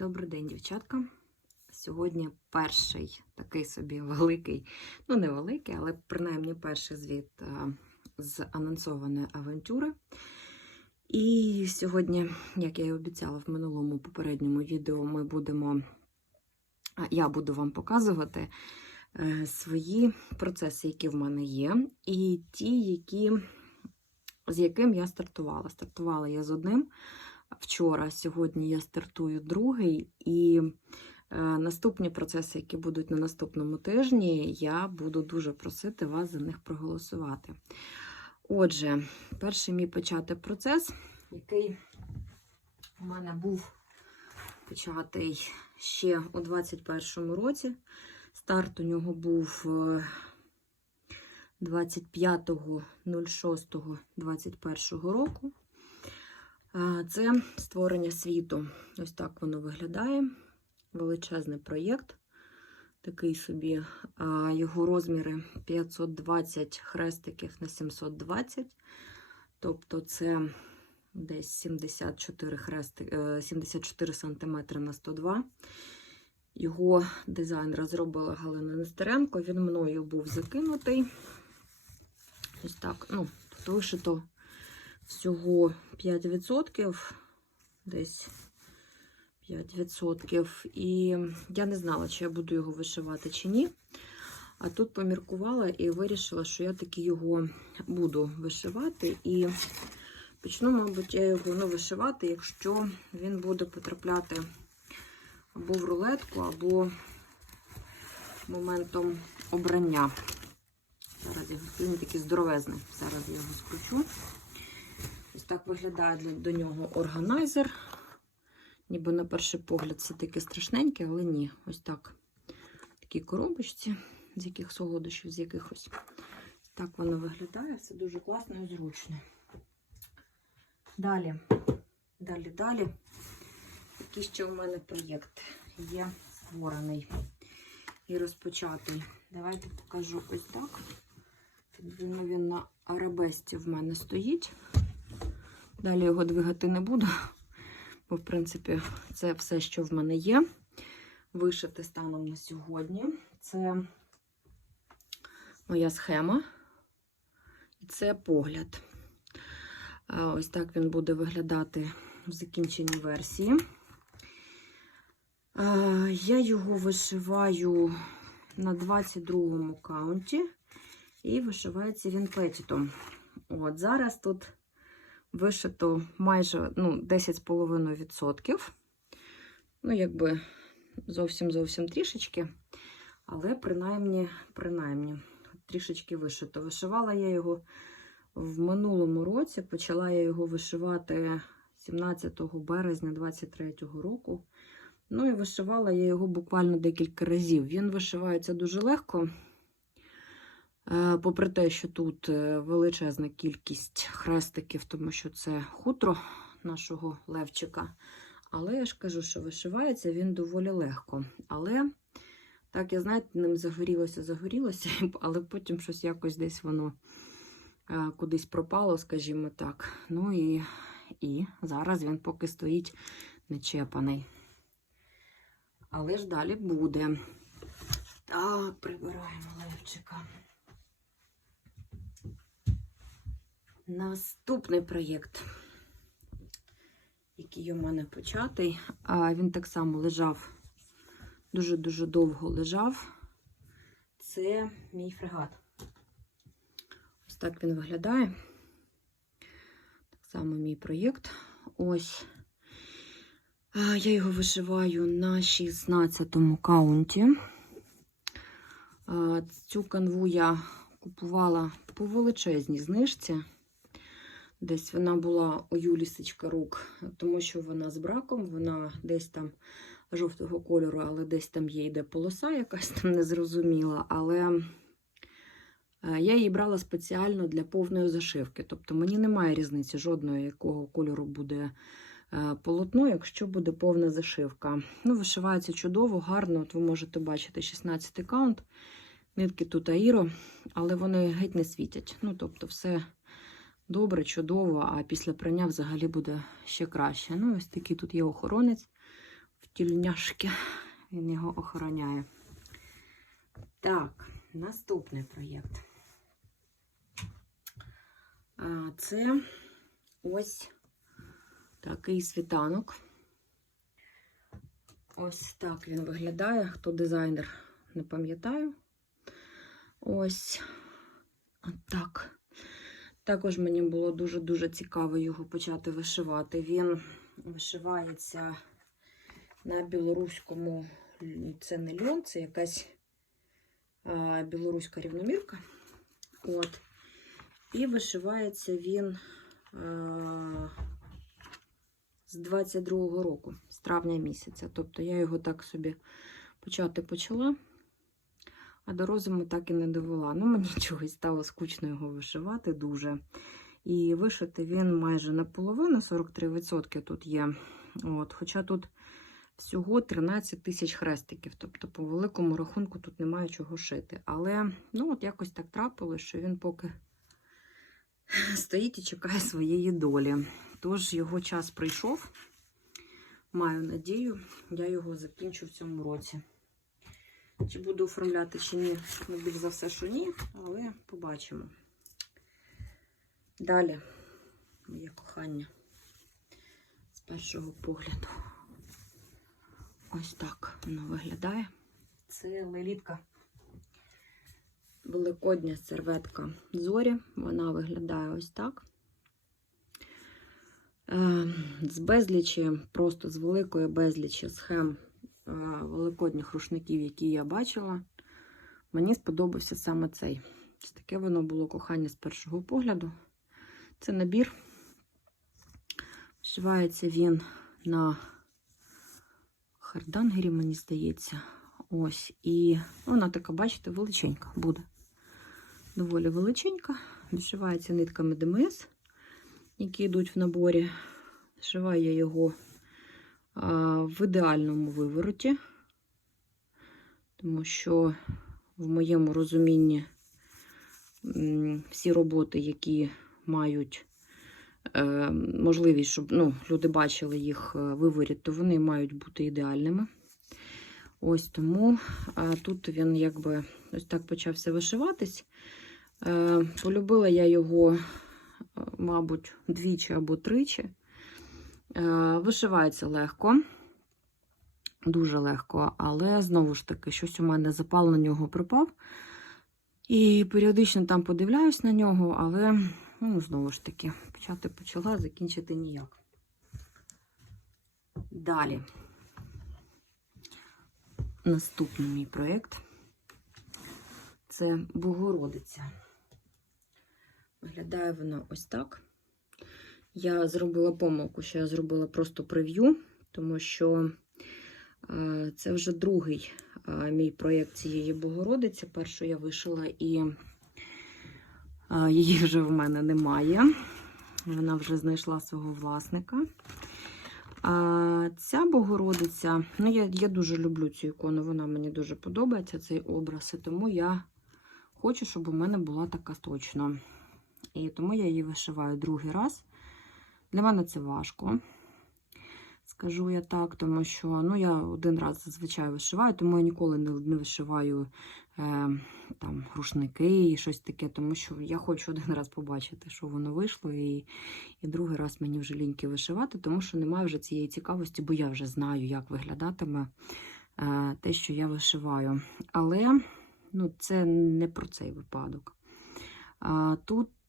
Добрий день, дівчатка. Сьогодні перший такий собі великий, ну не великий, але принаймні перший звіт е, з анонсованої авантюри. І сьогодні, як я і обіцяла в минулому попередньому відео, ми будемо, я буду вам показувати е, свої процеси, які в мене є, і ті, які, з яким я стартувала. Стартувала я з одним вчора, сьогодні я стартую другий, і е, наступні процеси, які будуть на наступному тижні, я буду дуже просити вас за них проголосувати. Отже, перший мій почати процес, який у мене був початий ще у 2021 році. Старт у нього був е, 25.06.21 року. Це створення світу. Ось так воно виглядає. Величезний проєкт. Такий собі. Його розміри 520 хрестиків на 720. Тобто це десь 74 хрести, е, 74 см на 102. Його дизайн розробила Галина Нестеренко. Він мною був закинутий. Ось так. Ну, тут вишито всього 5%, десь 5%. І я не знала, чи я буду його вишивати чи ні. А тут поміркувала і вирішила, що я таки його буду вишивати. І почну, мабуть, я його ну, вишивати, якщо він буде потрапляти або в рулетку, або моментом обрання. Зараз він такий здоровезний. Зараз я його скручу. Ось так виглядає до нього органайзер. Ніби на перший погляд це таке страшненьке, але ні. Ось так. Такі коробочці, з яких солодощів, з якихось. Так воно виглядає, все дуже класно і зручно. Далі, далі, далі. Який ще у мене проєкт є створений і розпочатий. Давайте покажу ось так. Він на арабесті в мене стоїть. Далі його двигати не буду, бо, в принципі, це все, що в мене є. Вишити станом на сьогодні. Це моя схема. І це погляд. Ось так він буде виглядати в закінченій версії. Я його вишиваю на 22-му каунті. І вишивається він петітом. От, Зараз тут вишито майже ну, 10,5%. Ну, якби зовсім-зовсім трішечки. Але принаймні, принаймні, трішечки вишито. Вишивала я його в минулому році. Почала я його вишивати 17 березня 23-го року. Ну і вишивала я його буквально декілька разів. Він вишивається дуже легко. Попри те, що тут е, величезна кількість хрестиків, тому що це хутро нашого левчика. Але я ж кажу, що вишивається він доволі легко. Але, так, я знаєте, ним загорілося, загорілося, але потім щось якось десь воно е, кудись пропало, скажімо так. Ну і, і зараз він поки стоїть нечепаний. Але ж далі буде. Так, прибираємо левчика. Наступний проєкт, який у мене початий, він так само лежав, дуже-дуже довго лежав. Це мій фрегат. Ось так він виглядає. Так само мій проєкт. Ось. Я його вишиваю на 16-му каунті. Цю канву я купувала по величезній знижці. Десь вона була у Юлісечка рук, тому що вона з браком, вона десь там жовтого кольору, але десь там є йде полоса, якась там незрозуміла. Але я її брала спеціально для повної зашивки. Тобто мені немає різниці жодної, якого кольору буде полотно, якщо буде повна зашивка. Ну, Вишивається чудово, гарно. От ви можете бачити 16 каунт. Нитки тут аїро, але вони геть не світять. Ну, тобто, все добре, чудово, а після прання взагалі буде ще краще. Ну, ось такий тут є охоронець. в тільняшки. Він його охороняє. Так, наступний проєкт. Це ось такий світанок. Ось так він виглядає. Хто дизайнер, не пам'ятаю. Ось так. Також мені було дуже-дуже цікаво його почати вишивати. Він вишивається на білоруському, це не льон, це якась білоруська рівномірка. От. І вишивається він з 22-го року, з травня місяця. Тобто я його так собі почати почала, а до розуму так і не довела. Ну, мені чогось стало скучно його вишивати дуже. І вишити він майже наполовину, 43% тут є. От, Хоча тут всього 13 тисяч хрестиків. Тобто, по великому рахунку тут немає чого шити. Але ну, от якось так трапилось, що він поки стоїть і чекає своєї долі. Тож його час прийшов. Маю надію, я його закінчу в цьому році. Чи буду оформляти, чи ні, ну, більш за все, що ні, але побачимо. Далі, моє кохання з першого погляду. Ось так воно виглядає. Це лелітка. Великодня серветка зорі. Вона виглядає ось так. Е, З безлічі, просто з великої безлічі схем великодніх рушників, які я бачила, мені сподобався саме цей. Таке воно було кохання з першого погляду. Це набір. Вшивається він на хардангері, мені здається. Ось. І вона така, бачите, величенька буде. Доволі величенька. Вишивається нитками ДМС, які йдуть в наборі. Вшиваю я його в ідеальному вивороті, тому що в моєму розумінні всі роботи, які мають е, можливість, щоб ну, люди бачили їх е, виворіт, то вони мають бути ідеальними. Ось тому а, тут він якби ось так почався вишиватись. Е, полюбила я його, мабуть, двічі або тричі. Е, вишивається легко, дуже легко, але знову ж таки, щось у мене запал на нього припав. І періодично там подивляюсь на нього, але, ну, знову ж таки, почати почала, закінчити ніяк. Далі. Наступний мій проєкт це Богородиця. Виглядає воно ось так. Я зробила помилку, що я зробила просто прев'ю, тому що е, це вже другий е, мій проєкт цієї Богородиці. Першу я вишила і е, її вже в мене немає. Вона вже знайшла свого власника. Ця Богородиця, ну я, я дуже люблю цю ікону, вона мені дуже подобається, цей образ, і тому я хочу, щоб у мене була така точно. І тому я її вишиваю другий раз. Для мене це важко, скажу я так, тому що ну, я один раз зазвичай вишиваю, тому я ніколи не, не вишиваю е, там, рушники і щось таке, тому що я хочу один раз побачити, що воно вийшло, і і другий раз мені вже ліньки вишивати, тому що немає вже цієї цікавості, бо я вже знаю, як виглядатиме е, те, що я вишиваю. Але ну, це не про цей випадок. А, Тут е,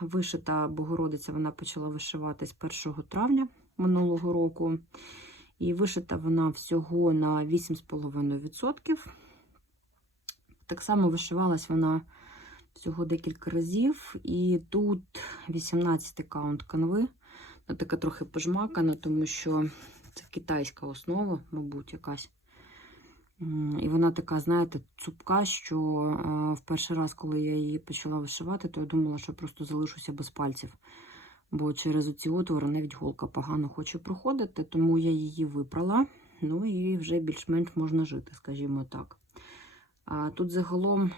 вишита Богородиця, вона почала вишиватись 1 травня минулого року. І вишита вона всього на 8,5%. Так само вишивалась вона всього декілька разів. І тут 18 каунт канви. Вона така трохи пожмакана, тому що це китайська основа, мабуть, якась. І вона така, знаєте, цупка, що е, в перший раз, коли я її почала вишивати, то я думала, що просто залишуся без пальців. Бо через оці отвори навіть голка погано хоче проходити, тому я її випрала. Ну і вже більш-менш можна жити, скажімо так. Тут загалом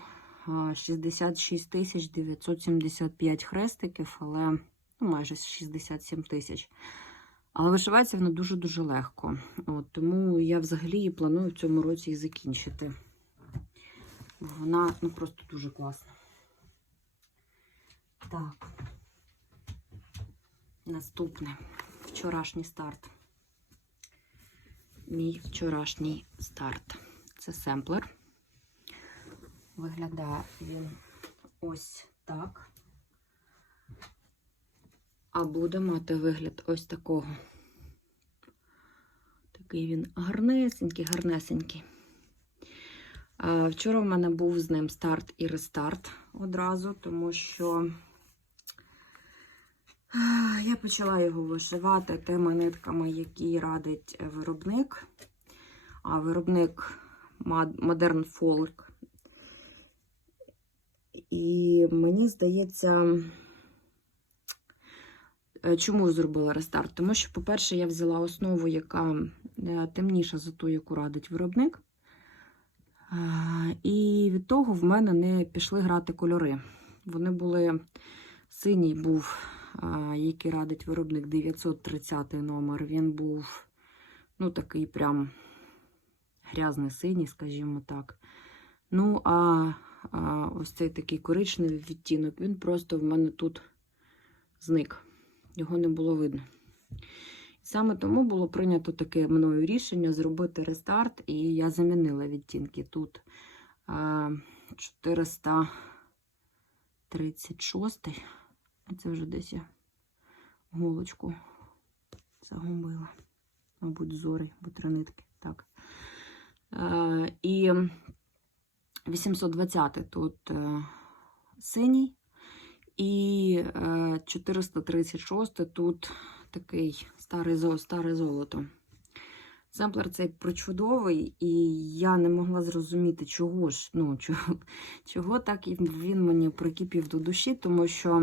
66 тисяч 975 хрестиків, але ну, майже 67 тисяч. Але вишивається вона дуже-дуже легко. От, тому я взагалі її планую в цьому році і закінчити. Бо вона ну, просто дуже класна. Так. Наступне. Вчорашній старт. Мій вчорашній старт. Це семплер. Виглядає він ось так. А буде мати вигляд ось такого. Такий він гарнесенький, гарнесенький. Вчора в мене був з ним старт і рестарт одразу, тому що я почала його вишивати тими нитками, які радить виробник. А виробник Modern Folk. І мені здається, Чому зробила рестарт? Тому що, по-перше, я взяла основу, яка е, темніша за ту, яку радить виробник. Е, І від того в мене не пішли грати кольори. Вони були синій був, е, який радить виробник 930 номер. Він був ну, такий прям грязний синій, скажімо так. Ну, а ось цей такий коричневий відтінок, він просто в мене тут зник його не було видно. Саме тому було прийнято таке мною рішення зробити рестарт, і я замінила відтінки. Тут 436, це вже десь я голочку загубила. Мабуть, зори, бо три нитки. Так. І 820 тут е, синій. І 436 тут такий старий, старе золото. Семплер цей прочудовий, і я не могла зрозуміти, чого ж, ну, чого, чого так він мені прикипів до душі, тому що,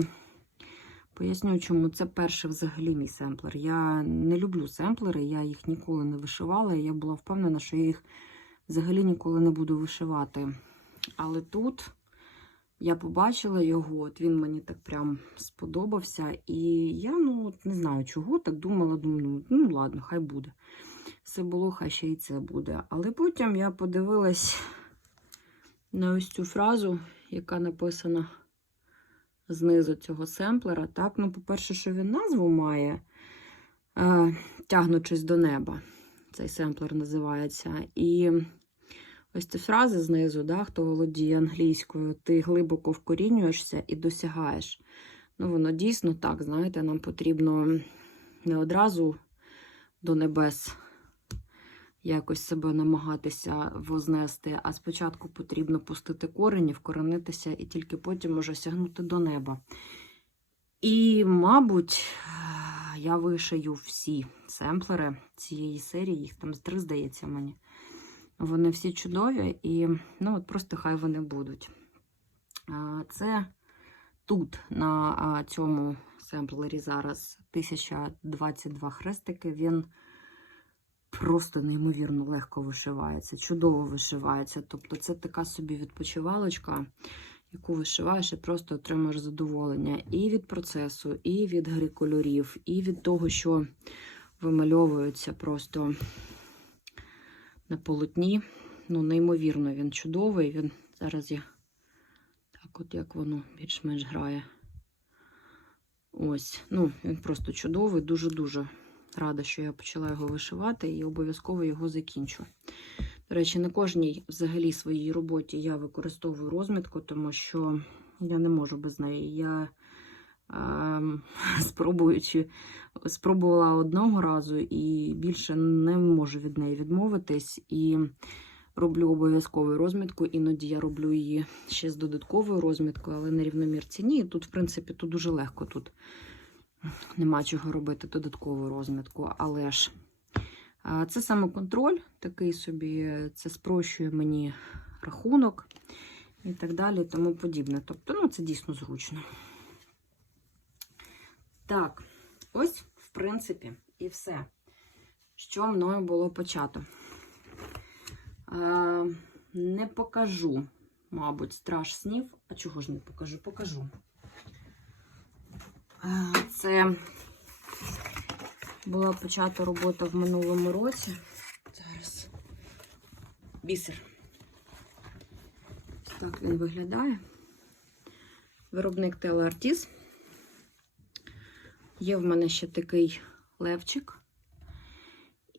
поясню, чому це перший взагалі мій семплер. Я не люблю семплери, я їх ніколи не вишивала, і я була впевнена, що я їх взагалі ніколи не буду вишивати. Але тут. Я побачила його, от він мені так прям сподобався. І я, ну, не знаю чого, так думала, думаю, ну ладно, хай буде. Все було, хай ще і це буде. Але потім я подивилась на ось цю фразу, яка написана знизу цього семплера. Так, ну, по-перше, що він назву має, е, тягнучись до неба. Цей семплер називається. І Ось ці фрази знизу, да, хто володіє англійською, ти глибоко вкорінюєшся і досягаєш. Ну, воно дійсно так, знаєте, нам потрібно не одразу до небес якось себе намагатися вознести, а спочатку потрібно пустити корені, вкоренитися і тільки потім може сягнути до неба. І, мабуть, я вишию всі семплери цієї серії, їх там з три, здається, мені. Вони всі чудові, і ну, от просто хай вони будуть. Це тут, на цьому семплері, зараз 1022 хрестики. Він просто неймовірно легко вишивається, чудово вишивається. Тобто, це така собі відпочивалочка, яку вишиваєш і просто отримуєш задоволення і від процесу, і від гри кольорів, і від того, що вимальовується просто на полотні. Ну, неймовірно, він чудовий. Він зараз я так, от як воно більш-менш грає. Ось, ну, він просто чудовий, дуже-дуже рада, що я почала його вишивати і обов'язково його закінчу. До речі, на кожній взагалі своїй роботі я використовую розмітку, тому що я не можу без неї. Я спробуючи, спробувала одного разу і більше не можу від неї відмовитись. І роблю обов'язкову розмітку. Іноді я роблю її ще з додатковою розміткою, але на рівномірці ні. Тут, в принципі, тут дуже легко. Тут нема чого робити додаткову розмітку. Але ж це самоконтроль, такий собі, це спрощує мені рахунок і так далі, тому подібне. Тобто, ну, це дійсно зручно. Так, ось, в принципі, і все, що мною було почато. Е, не покажу, мабуть, страж снів. А чого ж не покажу? Покажу. Е, це була почата робота в минулому році. Зараз бісер. Так він виглядає. Виробник Телеартіс. Є в мене ще такий левчик.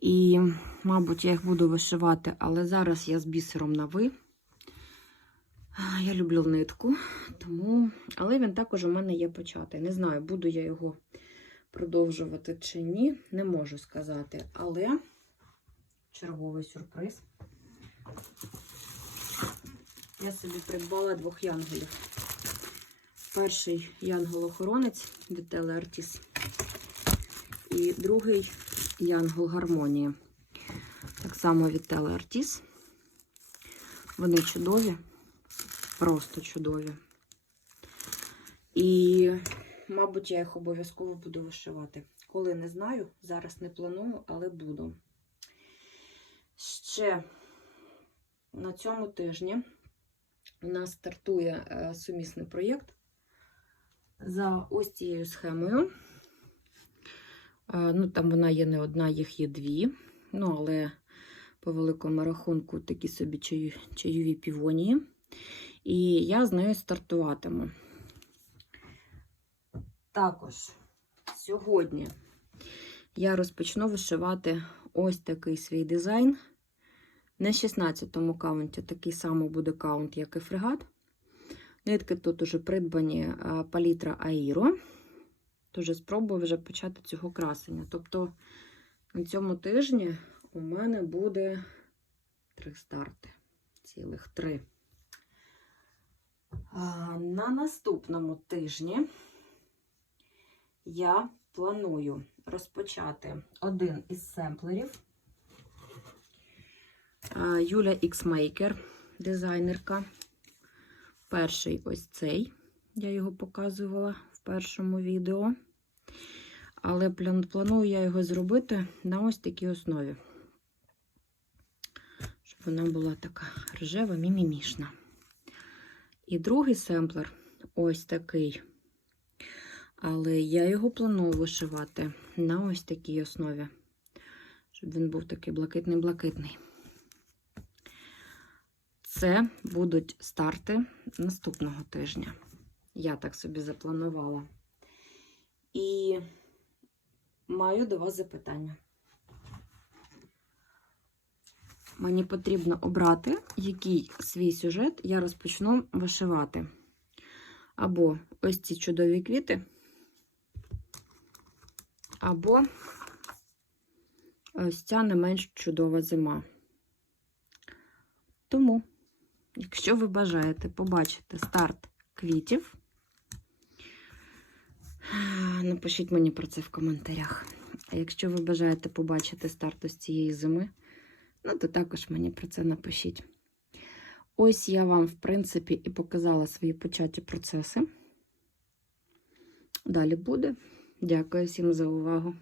І, мабуть, я їх буду вишивати, але зараз я з бісером на ви. Я люблю нитку, тому. Але він також у мене є початий. Не знаю, буду я його продовжувати чи ні, не можу сказати. Але черговий сюрприз. Я собі придбала двох янголів. Перший янгол-охоронець від Телеартіс. І другий янгол гармонії. Так само від Телеартіс. Вони чудові, просто чудові. І, мабуть, я їх обов'язково буду вишивати. Коли не знаю, зараз не планую, але буду. Ще на цьому тижні у нас стартує е, сумісний проєкт за ось цією схемою. Е, Ну, там вона є не одна, їх є дві. Ну, але по великому рахунку такі собі чаю, чайові півонії. І я з нею стартуватиму. Також сьогодні я розпочну вишивати ось такий свій дизайн. На 16-му каунті такий самий буде каунт, як і фрегат. Нитки тут уже придбані палітра Аїро. Тож спробую вже почати цього красення. Тобто на цьому тижні у мене буде три старти. Цілих три. На наступному тижні я планую розпочати один із семплерів. Юля X-Maker, дизайнерка. Перший ось цей. Я його показувала в першому відео. Але планую я його зробити на ось такій основі. Щоб вона була така рожева, мімімішна. І другий семплер ось такий. Але я його планую вишивати на ось такій основі. Щоб він був такий блакитний-блакитний. Це будуть старти наступного тижня. Я так собі запланувала. І маю до вас запитання. Мені потрібно обрати, який свій сюжет я розпочну вишивати. Або ось ці чудові квіти, або ось ця не менш чудова зима. Тому, якщо ви бажаєте побачити старт квітів, напишіть мені про це в коментарях. А якщо ви бажаєте побачити старт ось цієї зими, ну то також мені про це напишіть. Ось я вам, в принципі, і показала свої початі процеси. Далі буде. Дякую всім за увагу.